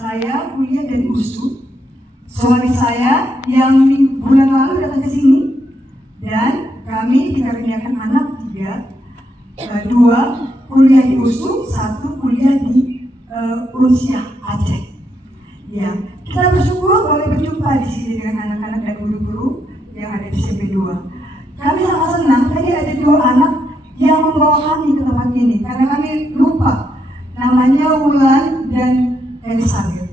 Saya kuliah dari USU. Suami saya yang bulan lalu datang ke sini, dan kami dikaruniakan anak 3, 2 kuliah di USU, 1 kuliah di Unsia Aceh. Ya, kita bersyukur boleh berjumpa di sini dengan anak-anak dan guru-guru yang ada di SMP 2. Kami sangat senang tadi ada 2 anak yang membawa kami ke tempat ini karena kami lupa namanya Wulan dan Elizabeth.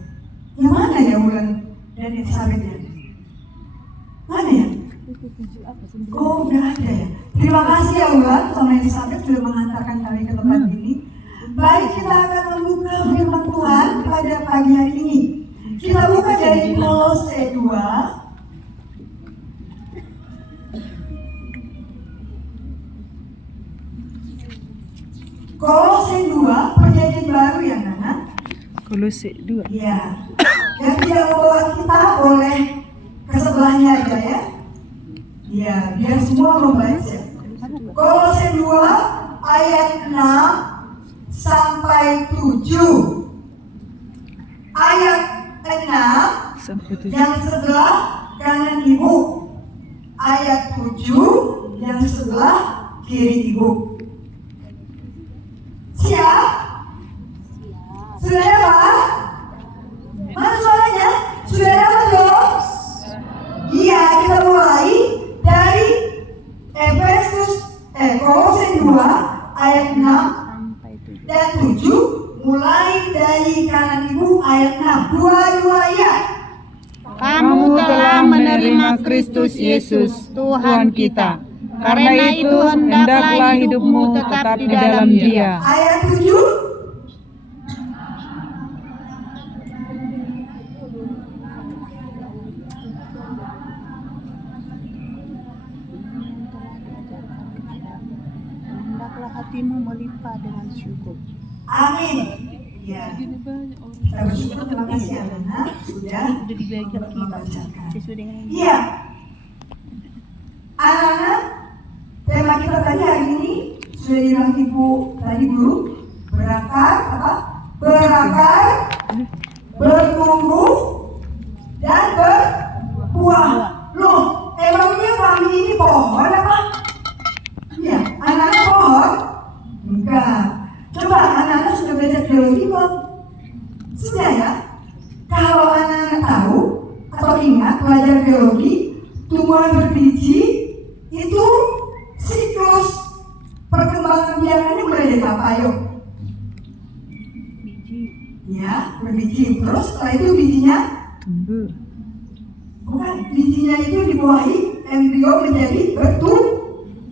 Yang mana ya Wulan dan Elizabeth ya? Mana ya? Oh, nggak ada ya. Terima kasih ya Wulan sama Elizabeth sudah mengantarkan kami ke tempat ini. Baik, kita akan membuka firman Tuhan pada pagi hari ini. Kita buka dari Kolose 2. Kolose 2, perjanjian baru ya Nana? Kolose 2. Iya. Yang tidak membawa kita boleh ke sebelahnya aja ya. Iya, biar semua membaca. Kolose 2 ayat 6 sampai 7. Ayat 6 Sampai 7. yang sebelah kanan ibu. Ayat 7 yang sebelah kiri ibu. Siap? Sudah dapat? Mana suaranya? Sudah dapat dong? Iya, kita mulai dari Kolose 2 ayat 6 dan 7, mulai dari kanan ibu ayat 6. Dua ya. Kamu telah menerima Kristus Yesus Tuhan kita. Karena itu hendaklah hidupmu tetap di dalam Dia. Ayat 7. Hendaklah hatimu melimpah dengan syukur. Amin. Ya. Kita bersyukur, terima kasih anak-anak sudah membacakan. Iya. Anak-anak, tema kita tadi hari ini sudah bilang ibu tadi guru, berakar apa? Berakar, bertumbuh dan berbuah. Loh, emangnya kami ini pohon apa? Iya, anak-anak pohon? Enggak. Coba anak-anak sudah belajar biologi belum? Sudah ya? Kalau anak-anak tahu atau ingat belajar biologi, tumbuhan berbiji itu siklus perkembangan biakannya mulai dari apa? Ayo. Biji. Ya, berbiji. Terus setelah itu bijinya? Tumbuh. Bukan, bijinya itu dibuahi embrio menjadi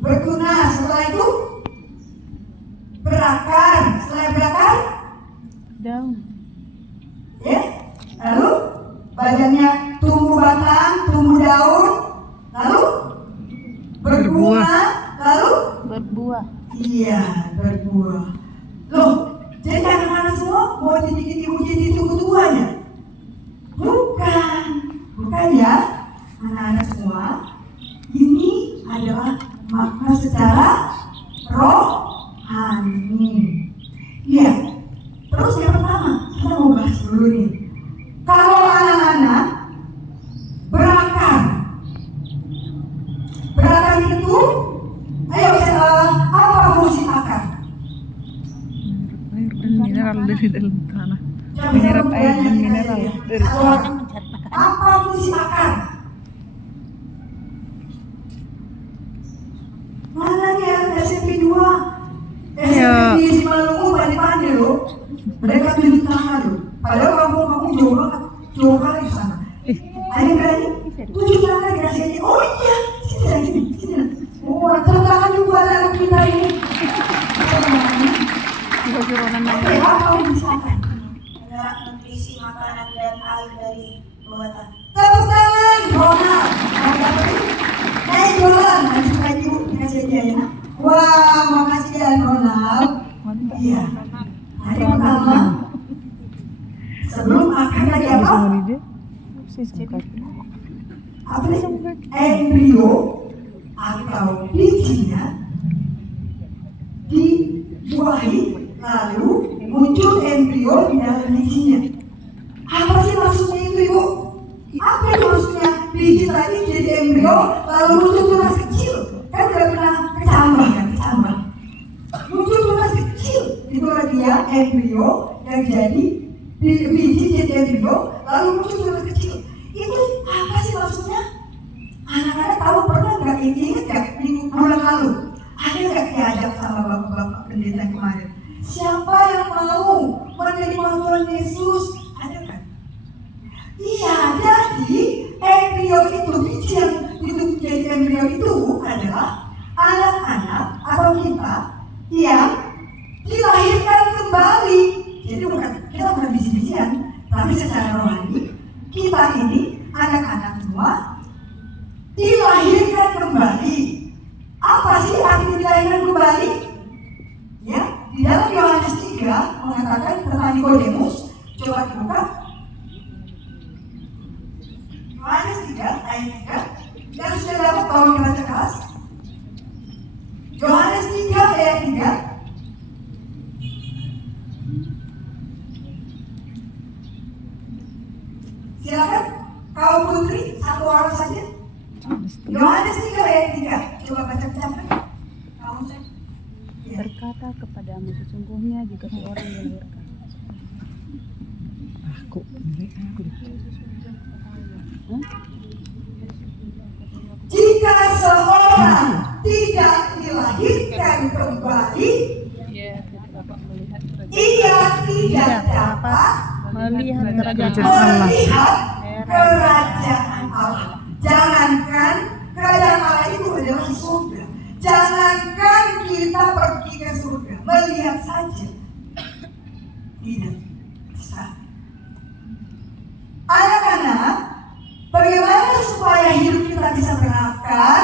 bertunas. Setelah itu berakar. Setelah berakar, Daun. ya. Lalu badannya tumbuh batang, tumbuh daun, lalu berbunga, lalu Berbuah. iya berbuah. Loh, jadi anak-anak semua mau dibikin ibu jadi tumbuh-tumbuhannya? Bukan ya, anak-anak semua. Ini adalah makna secara rohani. Iya. Terus yang pertama kita mau bahas dulu nih. Kalau anak-anak berakar itu, ayo apa fungsi akar? Air dan mineral dari dalam tanah. Coba Menyerap kita air dan bayangin mineral aja ya. dari Kalau tanah. apa fungsi akar? Mana nih anak SMP 2? SMP di Simalungun pandai-pandai loh. Mereka tunjuk tangan loh. Padahal kampung jauh banget di sana. Ada berani? Tunjuk tangan dikasih aja. Oh iya, sini. Oh, tepuk tangan juga anak kita ini. Oke, apa fungsi akar? Adalah nutrisi makanan dan air dari buatan. Tepuk tangan, Ronald. Jualan, lanjut lagi Bu, dikasih aja ya. Wah, makasih ya Ronald. Iya. Hari pertama, sebelum akar tadi apa? Apa nih? Embrio atau bijinya dibuahi, lalu muncul embrio di dalam bijinya. lalu muncul tunas kecil, kan tidak pernah kecambah kan, kecambah. Muncul tunas kecil, itulah dia embrio yang jadi biji jadi embrio, lalu muncul tunas kecil. Itu apa sih maksudnya? Anak-anak tahu pernah nggak, ingat nggak minggu bulan lalu? Ada nggak diajak sama bapak-bapak pendeta kemarin? Siapa yang mau menerima Tuhan Yesus? Ada kan? Iya, jadi embrio itu, biji yang itu jadi embrio itu adalah anak-anak atau kita yang dilahirkan kembali. Jadi kita bukan biji-bijian, tapi secara rohani kita ini anak-anak semua dilahirkan kembali. Apa sih arti dilahirkan kembali? Ya, di dalam Yohanes 3 mengatakan tentang Nikodemus. Coba dibuka. Yohanes 3 ayat 3. Yang sudah dapat tolong dibaca keras. Yohanes 3 ayat 3. Silakan, kau putri, satu orang saja. Yohanes 3 ayat 3. Coba baca kecapan. Kamu saja. Ya. Berkata kepadamu, sesungguhnya jika seorang dilahirkan. Aku. Jika seorang tidak dilahirkan kembali, ia tidak dapat Melihat Kerajaan kerajaan Allah. Jangankan kerajaan Allah itu adalah surga. Jangankan kita pergi ke surga, melihat saja tidak bisa. Anak-anak, bagaimana supaya hidup kita bisa berakar,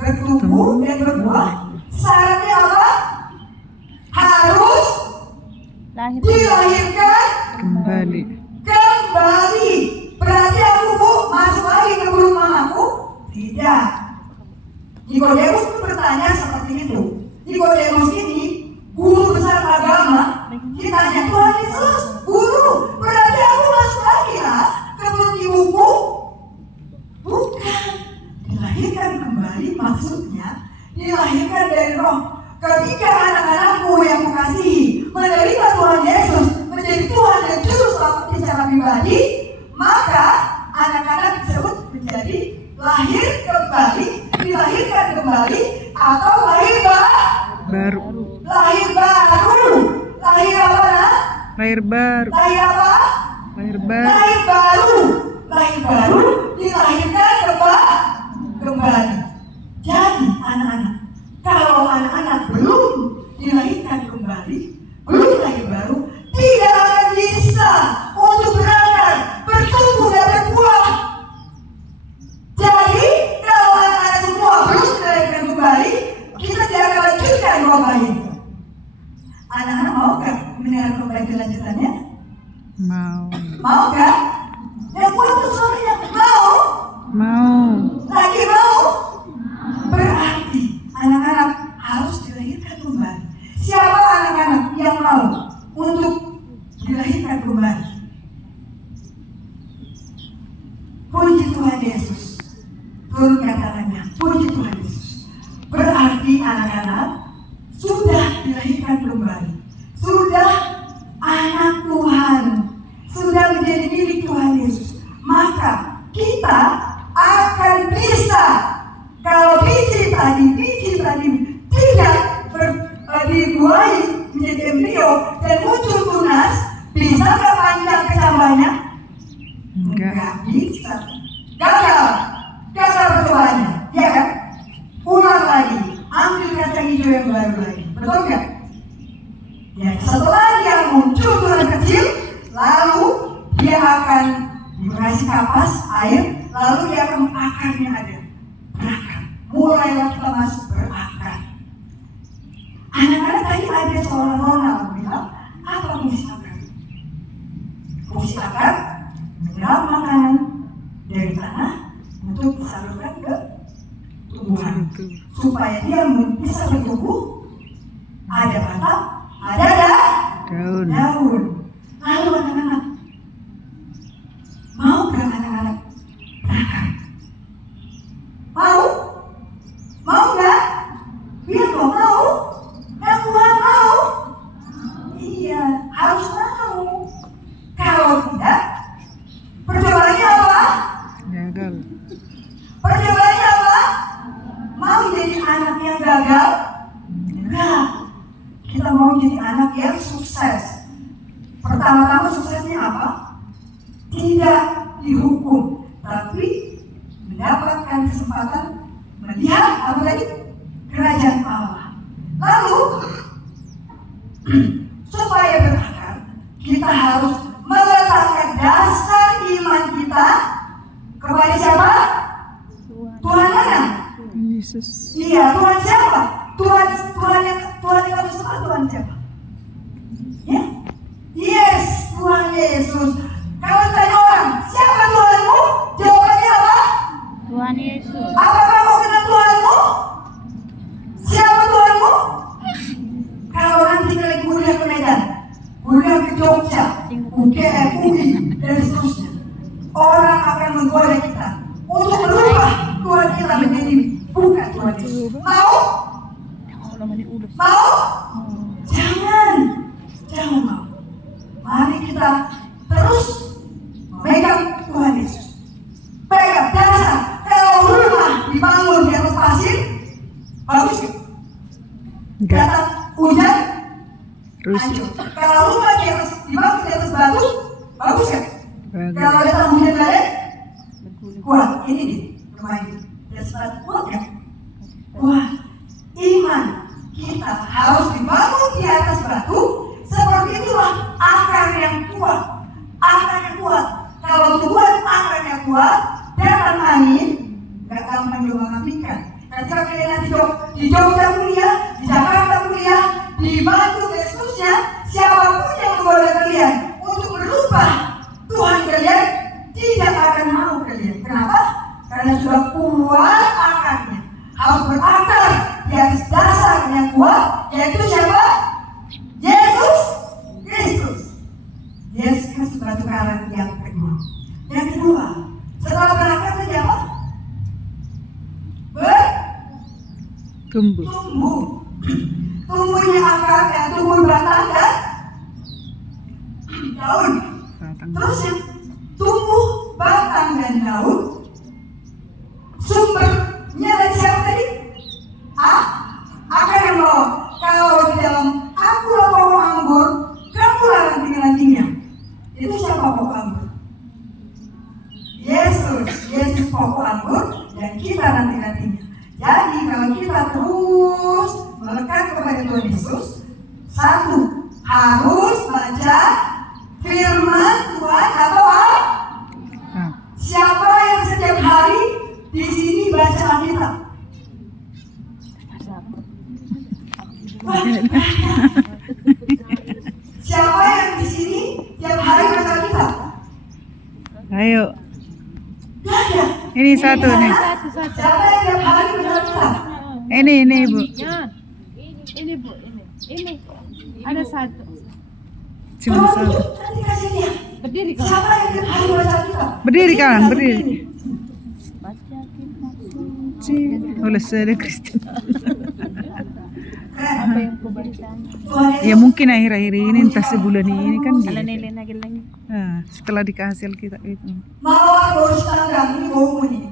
bertumbuh dan berbuah? Syaratnya apa? Harus dilahirkan kembali. Berarti aku masuk lagi ke perut mamaku? Tidak. Nikodemus pun bertanya seperti itu. Nikodemus ini guru besar agama. Ditanya, Tuhan Yesus, guru, berarti aku masuk lagi lah ke perut ibuku? Bukan. Dilahirkan kembali maksudnya dilahirkan dari roh. Ketika anak-anakku yang kukasihi menerima Tuhan Yesus menjadi Tuhan dan Juru Selamat secara pribadi, maka anak-anak tersebut menjadi lahir kembali, dilahirkan kembali, atau lahir Baru. lahir baru. Lahir apa? Lahir baru. Lahir apa? Lahir baru. Lahir baru. Lahir baru dilahirkan kembali. Jadi anak-anak, kalau anak-anak belum dilahirkan kembali, belum lahir baru, tidak akan bisa untuk berakar, bertumbuh dan berbuah. Jadi kalau anak-anak semua belum dilahirkan kembali, kita tidak akan lanjutkan roh ini. Anak-anak mau gak mendengar kembali kelanjutannya? Mau. Mau gak? Yang kuat suaranya mau? Mau. Lagi mau? Berarti anak-anak harus dilahirkan kembali. Siapa anak-anak yang mau untuk dilahirkan kembali? Puji Tuhan Yesus. Turunkan tangannya. Puji Tuhan Yesus. Berarti anak-anak sudah dilahirkan kembali. Sudah anak Tuhan. Sudah menjadi milik Tuhan Yesus. Maka kita akan bisa, kalau biji tadi tidak dibuahi menjadi embrio dan muncul tunas, bisa nggak panjang kecambahnya? Enggak bisa. Gagal percobaannya, ya kan? Ulang lagi, ambil kacang hijau yang baru lagi, betul nggak? Ya, setelah dia muncul tunas kecil, lalu dia akan dikasih kapas air, lalu dia akan akarnya ada. Berakar. Mulailah kita masuk berakar. Anak-anak tadi ada seorang Ronald bilang, apa fungsi akar? Fungsi akar menyerap makanan dari tanah untuk disalurkan ke tumbuhan, supaya dia bisa bertumbuh. Ada batang, ada daun. Lalu anak-anak, mau gak anak-anak berakar? Mau? maksudnya apa? Tidak dihukum, tapi mendapatkan kesempatan melihat apa tadi? Kerajaan Allah. Lalu supaya berakar, kita harus meletakkan dasar iman kita kepada siapa? Tuhan mana? Yesus. Iya, Tuhan siapa? Tuhan yang kamu sembah, Tuhan siapa? Ya? Yes, Tuhan Yesus. Kalau tanya orang, siapa Tuhanmu? Jawabannya apa? Tuhan Yesus. Apakah kau kenal Tuhanmu? Siapa Tuhanmu? Kalau nanti kalian kuliah ke Medan, kuliah ke Jogja, UGM, UI, dan seterusnya, orang akan menggoda kita untuk merubah Tuhan kita menjadi bukan Tuhan Yesus. Mau? Mau? Jangan mau. Mari kita terus memegang Tuhan Yesus. Pegang dasar. Kalau rumah dibangun di atas pasir, bagus ya? Enggak. Datang hujan, Terus hancur. Kalau rumah dibangun di atas batu, bagus ya? bagus. Kalau datang hujan badai, kuat. Ini nih rumah ini. Dan batu kuat ya? Kuat. Iman kita harus dibangun di atas batu. Seperti itulah akar yang kuat. Akar yang kuat. Kalau Tuhan akarnya kuat, datang angin, gak gampang juga mengapikan. Ketika kalian nanti di Jogja kuliah, di Jakarta kuliah, di Bandung dan seterusnya, siapapun yang menggoda kalian untuk merubah Tuhan kalian, tidak akan mau kalian. Kenapa? Karena sudah kuat akarnya. Harus berakar di atas dasar yang kuat, yaitu siapa? Yesus Kristus. Yesus Kristus batu karang yang kedua. Yang kedua, setelah berakar saja apa? Tumbuh. Tumbuhnya akar, tumbuh batang dan daun. Batang. Terus yang tumbuh batang dan daun, sumbernya dari siapa tadi? Akar yang bawa. Kalau di dalam akulah pokok anggur, kamulah ranting-rantingnya. Itu siapa pokok anggur? Yesus pokok anggur dan kita ranting-rantingnya. Jadi kalau kita terus melekat kepada Tuhan Yesus, satu, harus baca firman Tuhan atau apa? Siapa yang setiap hari di sini baca Alkitab? Siapa yang di sini tiap hari baca Alkitab? Ayo. Gak ada. Ini satu nih. Siapa yang tiap hari baca Alkitab? Ini Bu. Ini Bu, ini. Ada satu. Cuma satu. Nanti kasih dia. Berdiri kau. Siapa yang tiap hari baca Alkitab? Berdiri kawan, berdiri. Baca Oleh saya Kristen. apa yang kau baca? Tuhan Ya mungkin akhir-akhir ini entah sebulan ini kan Ala dia. nilai lagi. Setelah dikasih kita itu. Mawar baru setanggang, ini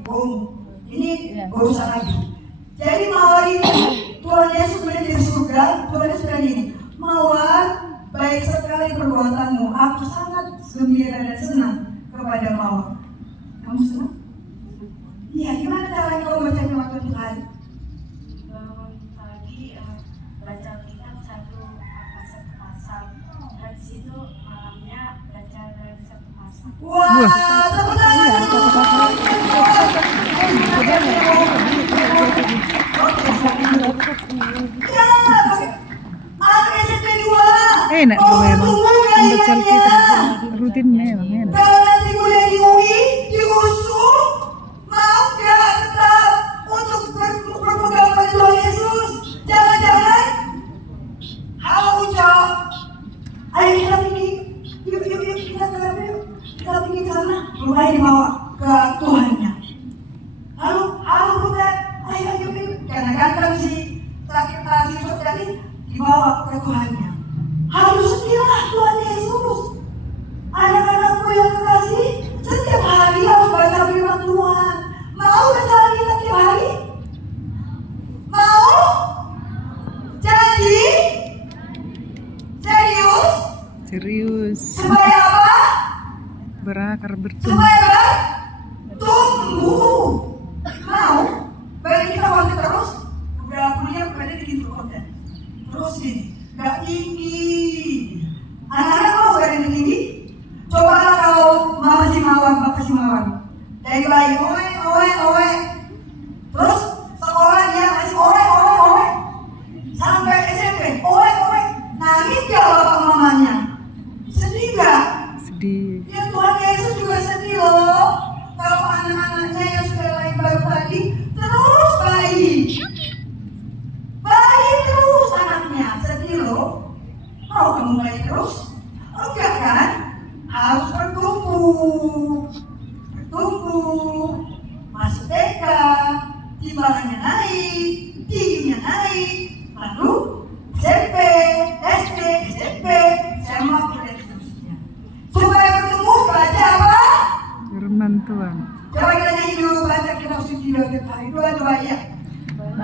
baumu. Ini baru lagi. Jadi mawar ini, Tuhan Yesus melihat dari surga, Tuhan Yesus bilang ini, mawar baik sekali perbuatanmu, aku sangat gembira dan senang kepada mawar. Kamu senang? Iya, gimana caranya kamu baca firman Tuhan tiap hari? Bangun pagi, baca Alkitab satu pasang. Habis itu malamnya baca lagi satu pasang. Wah, tepuk tangan. Ya, ada SMP 2. Enak tuh memang. Membaca kita rutin memang enak. Kalau nanti kuliah di UI, di USU, mau gak tetap untuk berpegang pada Tuhan Yesus? Jangan-jangan, halo Ucok, ayo kita pergi, yuk kita ke sana, yuk kita pergi ke sana, mulai dibawa ke Tuhannya. Halo Butet, ayo, karena ganteng si laki-laki tadi dibawa ke Tuhannya. Harus setialah Tuhan Yesus. Anak-anakku yang kekasih, setiap hari harus baca firman Tuhan. Mau baca Alkitab tiap hari? Mau? Jadi? Serius? Serius. Supaya apa? berakar bertumbuh. Supaya bertumbuh. Mau? Baik kita konten terus. Udah kuliah berada di situ konten. Terus gini, gak tinggi. Anak-anak mau gak ada tinggi? Cobalah kalau mama Simawan, bapak Simawan. Dari bayi, oe. Terus sekolah dia masih oe. Sampai SMP, oe. Nangis gak bapak mamanya? Sedih gak? Sedih. Ya Tuhan Yesus juga sedih loh. Kalau anak-anaknya yang sudah lahir baru tadi terus bayi terus anaknya sedih loh. Mau kamu bayi terus? Enggak kan? Harus bertumbuh. Masuk TK, timbangannya naik, tingginya naik, lalu SMP, SD, SMP, SMA, dan seterusnya. Supaya bertumbuh baca apa? Firman Tuhan. Coba kita nyanyi dulu, baca kitab suci doa tiap hari. Doa ya.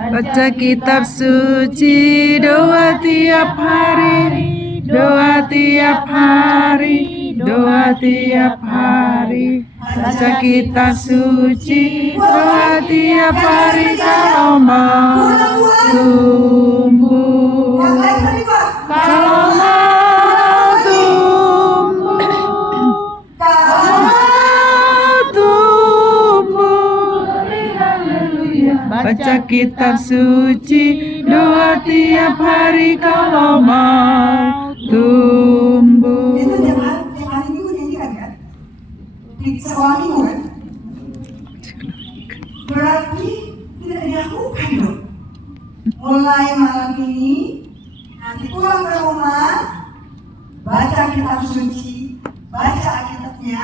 Baca kitab suci, doa tiap hari, doa tiap hari, doa tiap hari. Baca kitab suci, doa tiap hari, kalau mau tumbuh. Yang lain tadi Pak. Kalau mau tumbuh, Kalau baca kitab suci, doa tiap hari, kalau mau tumbuh. itu tiap hari minggu nyanyikan kan? Di sekolah minggu kan? Berarti tidak dilakukan dong. Mulai malam ini, nanti pulang ke rumah, baca kitab suci, baca Alkitabnya.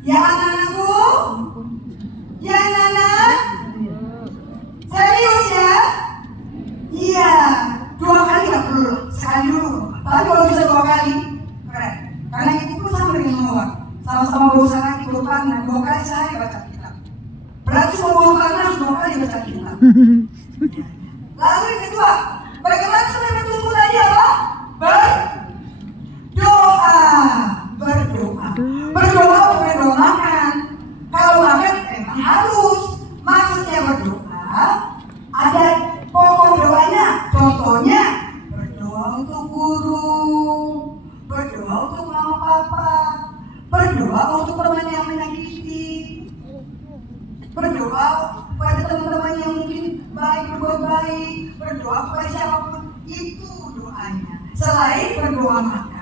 Ya anak-anakku, ya anak-anak, serius ya? Iya, 2 kali nggak perlu, sekali dulu. Tapi kalau bisa 2 kali, keren. Karena itu pun sama dengan Noah, sama-sama bosan lagi karena 2 kali sehari baca kitab. Berarti semua karena harus 2 kali baca kitab. Lalu yang kedua, bagaimana supaya bertumbuh tadi apa? Berdoa bukan doa makan. Kalau makan emang harus. Maksudnya berdoa ada pokok doanya. Contohnya berdoa untuk guru, berdoa untuk mama papa, berdoa untuk teman yang menyakiti, berdoa pada teman-teman yang mungkin berbuat baik, berdoa kepada siapapun. Itu doanya. Selain berdoa makan.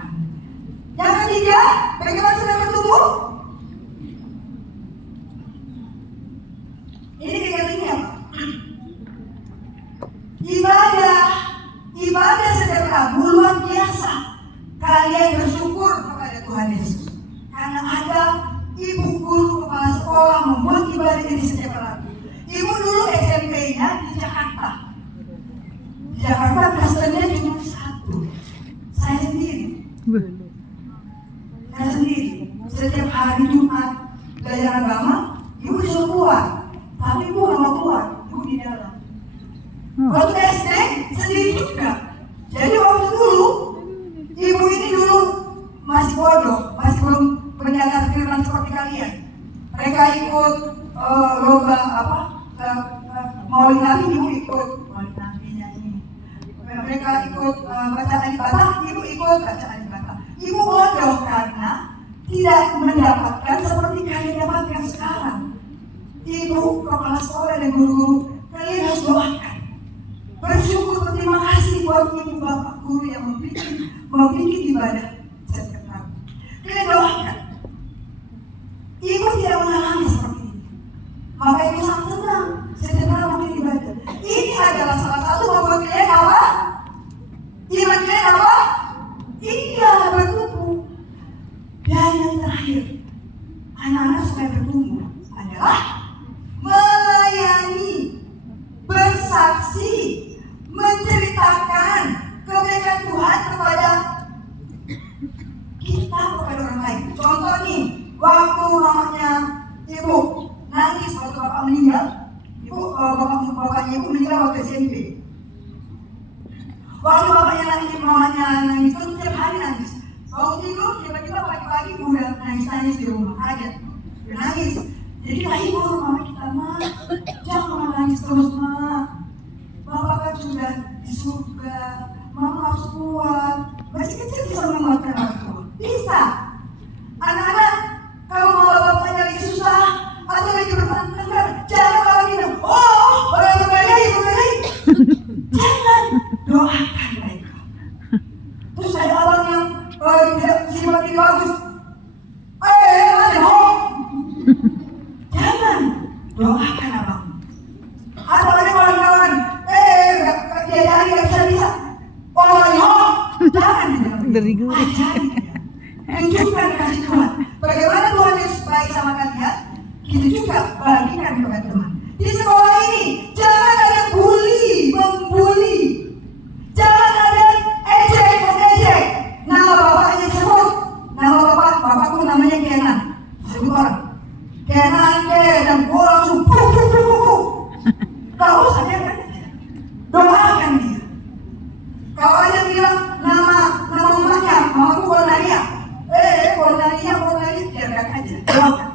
Yang ketiga, bagaimana sudah bertumbuh? Ini tinggal-tinggal apa? Ibadah sederhana luar biasa. Kalian bersyukur kepada Tuhan Yesus karena ada ibu guru kepala sekolah membuat ibadah ini setiap hari. Ibu dulu SMP-nya di Jakarta. Di Jakarta klasternya cuma 1. Saya sendiri. Setiap hari Jumat belajar agama, ibu disuruh keluar. Tapi ibu nggak mau keluar, ibu di dalam. Waktu SD sendiri juga. Jadi waktu dulu, ibu ini dulu masih bodoh, masih belum menyadari firman seperti kalian. Mereka ikut lomba Maulid Nabi, ibu ikut Maulid Nabi nyanyi. Mereka ikut baca Al-Fatihah, ibu ikut baca Al-Fatihah. Ibu bodoh karena tidak mendapatkan seperti kalian dapatkan sekarang. Ibu, kepala sekolah dan guru-guru, kalian harus doakan. Bersyukur, berterima kasih buat ibu bapak guru yang membikin ibadah setiap hari. Kalian doakan. Ibu tidak mengalami seperti ini. Maka ibu sangat senang setiap hari mungkin ibadah. Ini adalah salah satu membuat kalian apa? Iman kalian apa? Iya, bertumbuh. Dan yang terakhir, anak-anak supaya bertumbuh adalah melayani, bersaksi, menceritakan kebaikan Tuhan kepada kita, kepada orang lain. Contoh nih, waktu mamanya ibu nangis waktu bapak meninggal, bapaknya ibu meninggal waktu SMP. Waktu mamanya nangis itu setiap hari nangis. Bangun tidur, tiba-tiba pagi-pagi udah nangis di rumah aja, udah nangis. Jadi kita hibur mama kita, Ma, jangan nangis terus, Ma. Bapak kan sudah di surga, Mama harus kuat. Masih kecil bisa menguatkan orang tua. Bisa. Anak-anak, kalau mau bapaknya lagi susah atau lagi bertengkar, jangan malah gitu. Oh, orang berbeda. Jangan, doakan mereka. Terus ada abang yang tidak sifat bagus. Jangan, doakan abang. Atau ada kawan-kawan, dia nggak bisa. Jangan. Dari gue. Tunjukkan kasih Tuhan. Bagaimana Tuhan Yesus baik sama kalian, kita juga bagikan kepada Tuhan. Di sekolah ini jangan ada membuli, jangan ada mengejek. Nama bapaknya sebut, nama bapakku namanya Kenan, sebut orang. Kenan dan gue langsung puk. Gak usah dia kan? Doakan dia. Kalau ada yang bilang nama mamanya, mamaku Cornelia. Cornelia, biarkan aja. Doakan.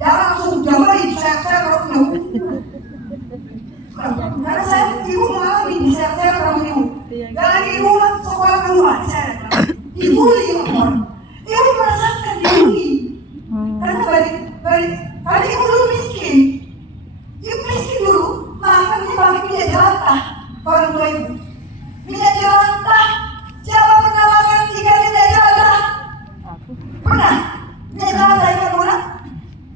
Jangan langsung jawabin, saya kalau punya. Karena saya ibu mengalami di saya kalau ibu. Jangan di rumah sekolah keluar saya. Dibully orang. Ibu merasakan dibully. Karena balik ibu dulu miskin. Ibu miskin dulu, makannya pakai minyak jelantah. Orang tua ibu. Minyak jelantah. Siapa pernah makan ikan minyak jelantah? Pernah? Minyak jelantah ikan mana?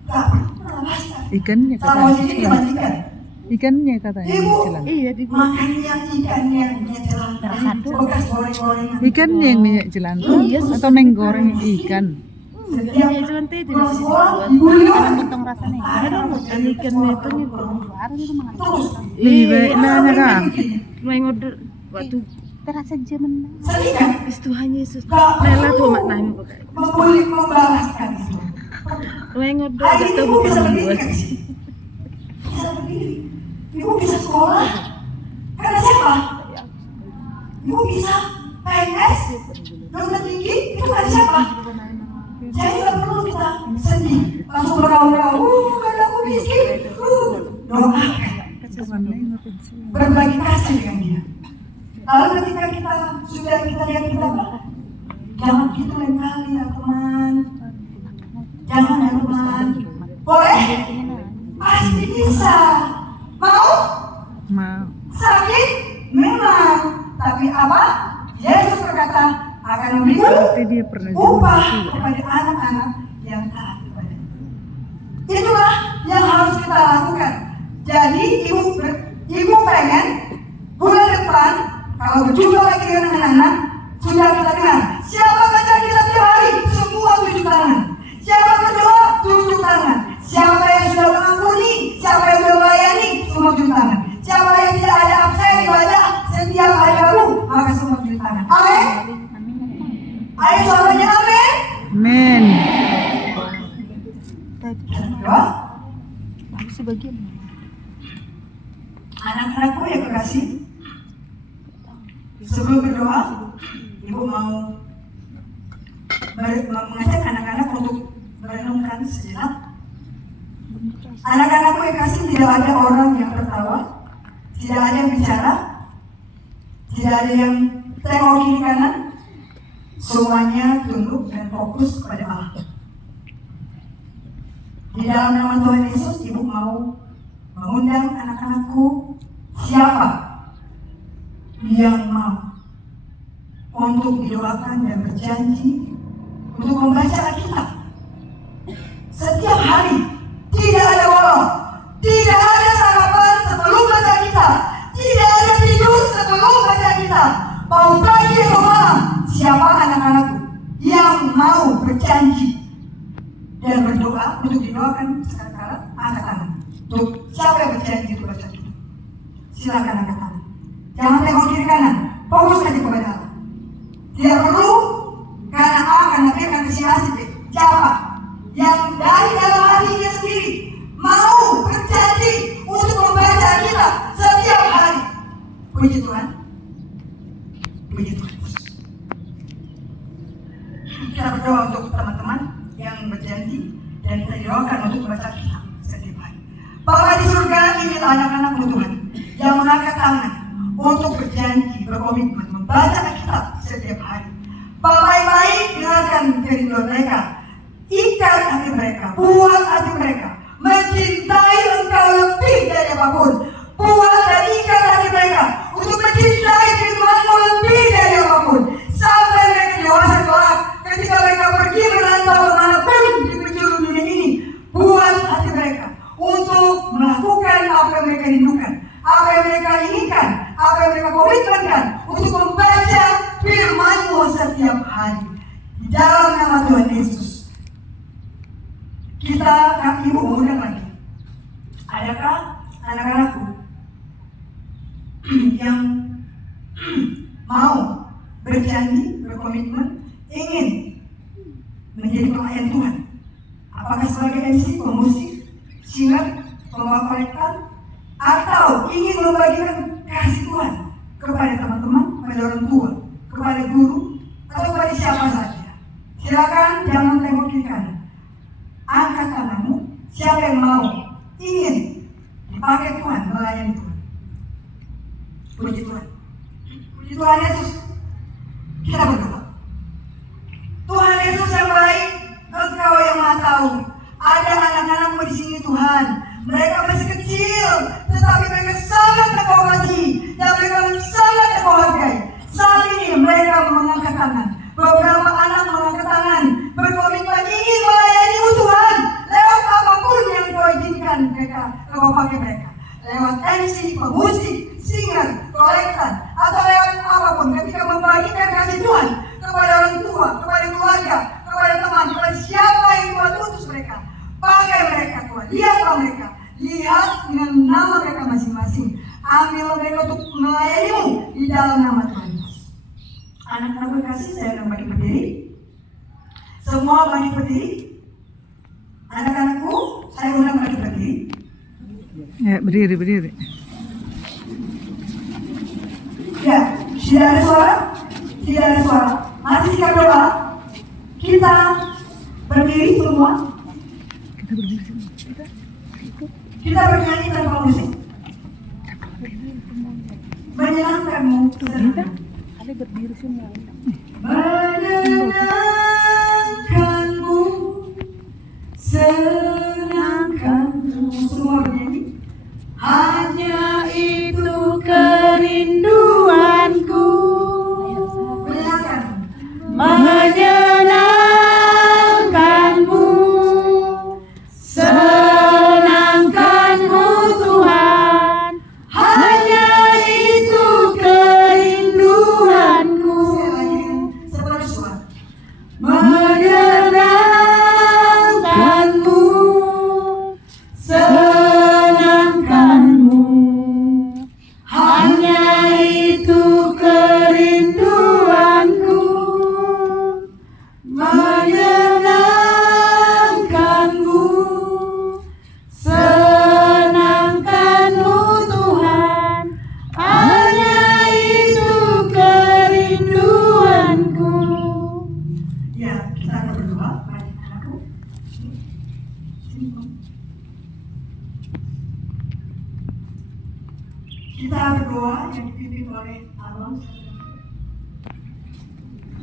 Tak pernah makan. Ikannya Sama sini dimandikan. Ikannya katanya. Ibu, Iya, makan yang ikannya minyak jelantah. Bekas goreng-gorengan. Ikannya yang minyak jelantah atau neng goreng ikan. Setiap Ya cuman itu pulang sih sekolah buat dibully orang orang. potong rasanya. Ada ikan itu nih baru itu makan. Terus Iya, nanya kak. Main order waktu terasa zaman sedih kan? Tuhan Yesus. Gak Nela tuh perlu maknanya bukan. membuli membalaskan itu. Main order Hari gak ini tahu ibu bukan bisa berdiri buat. kan sih? Bisa berdiri. Ibu bisa sekolah. Karena siapa? Ibu bisa PNS, lulusan tinggi, itu karena siapa? Jadi nggak perlu kita sedih, langsung bergaul-gaul, karena aku miskin. Doakan, berbagi kasih dengan dia. Lalu ketika kita lihat kita, jangan gitu lain kali ya teman. Jangan ya teman. Boleh? Pasti bisa. Mau? Sakit? Memang. Tapi apa? Yesus berkata akan memberikan Berarti dia pernah upah juga. kepada anak-anak yang taat kepada. Itulah yang harus kita lakukan. Jadi ibu pengen bulan depan kalau berjumpa lagi dengan anak-anak sudah kita dengar siapa baca kita tiap hari semua tunjuk tangan. Siapa berdoa tunjuk tangan. Siapa yang sudah mengampuni, siapa yang sudah melayani semua tunjuk tangan. Siapa yang tidak ada absen ibadah setiap hari Rabu maka semua tunjuk tangan. Amin. Ayo suaranya amin. Men. Doa. Sebagian. Anak-anakku yang kekasih, sebelum berdoa, ibu mau mengajak anak-anak untuk merenungkan sejenak. Anak-anakku yang kasih, tidak ada orang yang tertawa, tidak ada yang bicara, tidak ada yang tengok kiri kanan, semuanya tunduk dan fokus kepada Allah. Di dalam nama Tuhan Yesus, ibu mau mengundang anak-anakku, siapa yang mau untuk didoakan dan berjanji untuk membaca Alkitab setiap hari, tidak ada bolong, tidak ada sarapan sebelum baca Alkitab, tidak ada tidur sebelum baca Alkitab, mau pagi atau malam. Siapa anak-anakku yang mau berjanji dan berdoa untuk didoakan sekarang, angkat tangan. Untuk siapa yang berjanji untuk baca Alkitab? Silakan angkat tangan. Jangan tengok kiri kanan, fokus saja kepada Allah. Tidak perlu karena A, karena B, karena si A, si B. Siapa yang dari dalam hatinya sendiri mau berjanji untuk membaca Alkitab setiap hari? Puji Tuhan. Puji Tuhan. Kita berdoa untuk teman-teman yang dan kita didoakan untuk membaca kitab setiap hari. Bapa di surga, inilah anak-anak-Mu Tuhan yang mengangkat tangan untuk berjanji, berkomitmen membaca kitab setiap hari. Bapa yang baik, dengarkan kerinduan mereka, ikat hati mereka, buat hati mereka mencintai Engkau lebih dari apapun. Buat dan ikat hati mereka untuk mencintai firman-Mu lebih dari apapun, sampai mereka dewasa kelak ketika mereka pergi merantau kemanapun di penjuru dunia ini. Buat hati mereka untuk melakukan apa yang mereka rindukan, apa yang mereka inginkan, apa yang mereka komitmenkan, untuk membaca firman-Mu setiap hari. Di dalam nama Tuhan Yesus, kami mengundang lagi. Adakah anak-anakku yang mau berjanji, berkomitmen, ingin menjadi pelayan Tuhan? Apakah sebagai MC, pemusik, singer, pembawa kolektor, atau ingin membagikan kasih Tuhan kepada teman-teman, kepada orang tua, kepada guru, atau kepada siapa saja? Silakan, jangan tengok kiri kanan. Angkat tanganmu, siapa yang mau, ingin dipakai Tuhan, melayani Tuhan. Puji Tuhan. Puji Tuhan Yesus. Kita berdoa. Tuhan Yesus yang baik, Engkau yang Maha Tahu. Ada anak-anak-Mu di sini Tuhan. Mereka masih kecil, tetapi mereka sangat Engkau kasih dan mereka sangat Engkau hargai. Saat ini mereka mengangkat tangan. Beberapa anak mengangkat tangan, berkomitmen ingin melayani-Mu Tuhan. Lewat apapun yang Kau izinkan mereka, Kau pakai mereka. Lewat MC, pemusik, singer, kolektor, atau lewat apapun, ketika membagikan kasih Tuhan kepada orang tua, kepada keluarga, kepada teman, kepada siapa yang Tuhan utus mereka, pakai mereka Tuhan, lihatlah mereka, lihat dengan nama mereka masing-masing, ambil mereka untuk melayani-Mu di dalam nama Tuhan Yesus. Anak-anak berkasih, saya akan bagi berdiri. Semua bagi berdiri. Anak-anakku, saya undang bagi berdiri. Ya, berdiri. Ya, tidak ada suara? Tidak ada suara. Masih sikap doa. Kita berdiri semua. Kita bernyanyi tanpa musik. Menyenangkanmu senang. Ada berdiri semua. Menyenangkanmu, senangkanmu. Semua bernyanyi. Hanya itu kerinduanku. Menyenangkanmu, senangkanmu Tuhan, hanya itu kerinduanku. Menyenangkanmu, senangkanmu, hanya itu kerinduanku. Menyenangkanmu, senangkanmu Tuhan, hanya itu kerinduanku. Ya, kita akan berdoa. Mari anakku. Kita berdoa yang dipimpin oleh Abang.